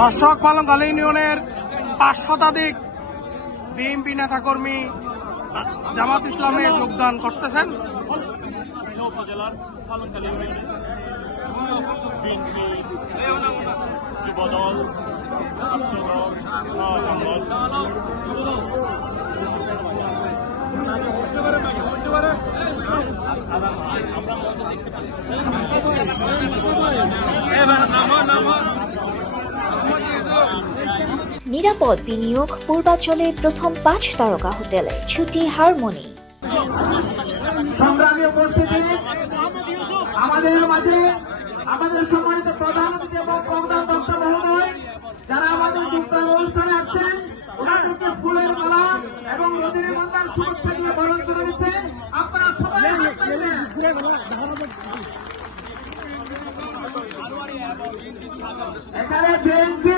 দর্শক, পালংখালী ইউনিয়নের 5 শতাধিক বিএনপি নেতাকর্মী জামাত ইসলামে যোগদান করতেছেন। উপজেলার পালংখালী বিএনপি যুবদল ছাত্রদল আমরা মঞ্চ দেখতে পাচ্ছি। নিরাপদ বিনিয়োগ পূর্বাঞ্চলের প্রথম 5 তারকা হোটেলে ছুটি হারমোনি। সংগ্রামী উপস্থিতি, আমাদের মাঝে আমাদের সম্মানিত প্রধান অতিথি এবং প্রধান বক্তা মহোদয় যারা আমাদের যোগদান অনুষ্ঠানে আসছেন, ওনাদেরকে ফুলের মালা এবং রজনীগন্ধার শুভেচ্ছা দিয়ে বরণ করে দিচ্ছে। আপনারা সবাই এখানে বিএনপি,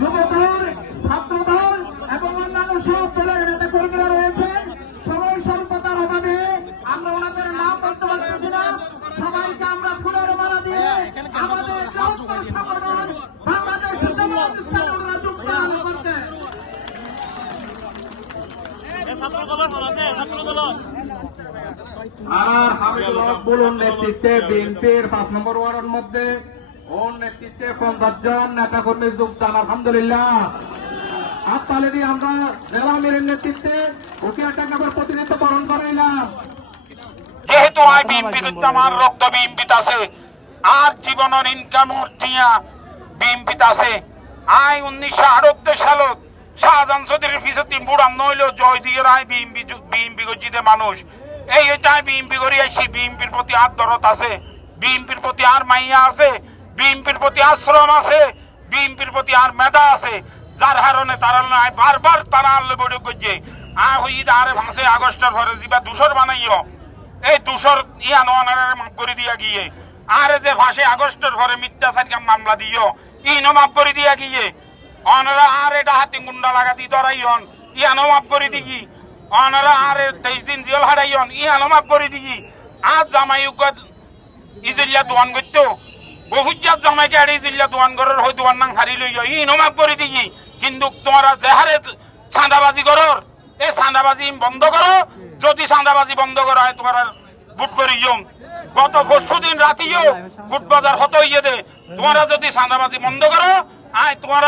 যুবদল, ছাত্রদল এবং অন্যান্য সব দলের নেতা কর্মীরা রয়েছেন। সময় স্বল্পতার অভাবে আমরা ওনাদের নাম বলতে পারতেছি না। সবাইকে আমরা ফুলের মালা দিয়ে আমাদের বৃহত্তর সংগঠন বাংলাদেশ জামাত ইসলামীরা যোগদান করছেন। আর হামিদুল হক বুলুর নেতৃত্বে বিএনপির 5 নম্বর ওয়ার্ডের মধ্যে ওর নেতৃত্বে 50 জন নেতা কর্মী যোগদান। আলহামদুলিল্লাহ। হাততালি দিয়ে আমরা জেলা আমিরের নেতৃত্বে ওকে একটা করে প্রতিনিধিত্ব পালন করাইলাম। যেহেতু আই বিএনপি কিন্তু আমার রক্ত বিএনপিতে আছে, আর জীবনের ইনকাম দিয়া বিএনপিতে আছে। আই 1978 সালত শাহজাহান চৌধুরীর পিছনে বুড়ান নইল জয় দিয়ে আই বিএনপি গজিতে মানুষ এই হইতে বিএনপি করি আইসি। বিএনপির প্রতি আর দরদ আছে, বিএনপির প্রতি আর মাইয়া আছে, বিএনপির প্রতি আশ্রম আছে, বিএনপির প্রতি আর মেধা আছে। যার কারণে তারা নাই বারবার তারা আনলে বৈঠক করছে। আর হই আরে 5 আগস্টের পরে যা দূষর বানাইও, এই দূষর ইয়া ননারে মাফ করে দিয়া গিয়ে, আর যে 5 আগস্টের পরে মিথ্যাচার মামলা দিও ইনো মাফ করে দিয়া গিয়ে, অনারা আর এটা হাতে গুন্ডা লাগাতি ধরাইন ইয়ানো মাফ করে দিই, অনারা আর 23 দিন জেল হারাইন ইয়ানো মাফ করে দিই। আজ জামাই ইজলিয়া দোয়ান করতো বহুজাত জামাইকে আর ইজলিয়া দোয়ান করার হয় দোয়ান নাং হারি লইও ইনো মাফ করে দিই। কিন্তু তোমরা যে হারে চাঁদাবাজি করর, এই চাঁদাবাজি বন্ধ করো। যদি চাঁদাবাজি বন্ধ করা হয় তোমার ভোট করিও। গত 4 দিন রাতিও ভোট বাজার হতো ইয়ে দে, তোমরা যদি চাঁদাবাজি বন্ধ করো আয় তোমার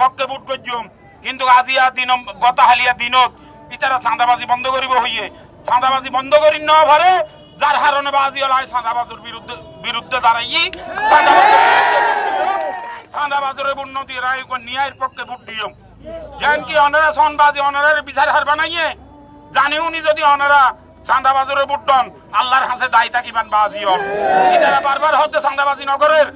পক্ষে ভোট করিও। কিন্তু আজিয়া দিন গত হালিয়া দিনত ইতারা চাঁদাবাজি বন্ধ করিব হইয়ে, চাঁদাবাজি বন্ধ করি ন ভরে, যার কারণে বাজি হল চাঁদাবাজের বিরুদ্ধে দাঁড়াই চাঁদাবাজের উন্নতি রায় নিয়ার পক্ষে ভোট দিও। যেন কি অনারা সনবাজি অনারের বিচার হার বানাইয়ে জানিও নি যদি অনারা চাঁদাবাজের ভোট দন আল্লাহর হাসে দায়ী থাকিবেন বাজি হল। ইতারা বারবার হতে চাঁদাবাজি নগরের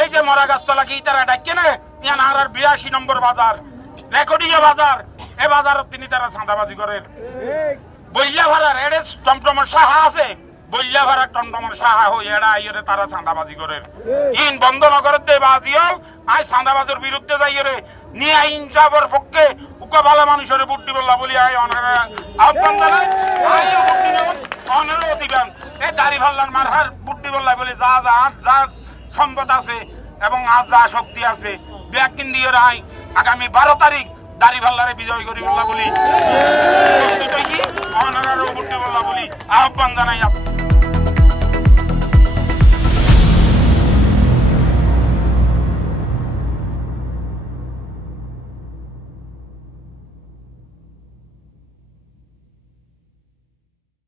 এই যে মরা গাছতলা কি ইতারা ডাকে না ইয়ান আর 82 নম্বর বাজার রেকর্ডিয়া বাজার, এ বাজারত তিনি তারা চাঁদাবাজি করেন। বইলা ভাড়ার এড়ে টমটমের সাহা আছে, বইলা ভাড়ার টমটমের সাহা হই এড়া ইয়ে তারা চাঁদাবাজি করেন। ইন বন্ধ নগরের দে বাজি হল আই চাঁদাবাজের বিরুদ্ধে যাই রে নিয়ে ইনসাফের পক্ষে উকা ভালো মানুষের ভোট দিবল্লা বলি আই অনারা আহ্বান জানাই। আইও ভোট দিবেন, অনারাও দিবেন। এই দাড়ি ভাল্লার মারহার ভোট দিবল্লা বলে যা যা যা সম্পদ আছে এবং আজ যা শক্তি আছে ব্যাকিন দিয়ে রাই আগামী 12 তারিখ দাড়ি ভাল্লারে বিজয় করি বললা বলি অনারারও ভোট দিবল্লা বলি আহ্বান জানাই।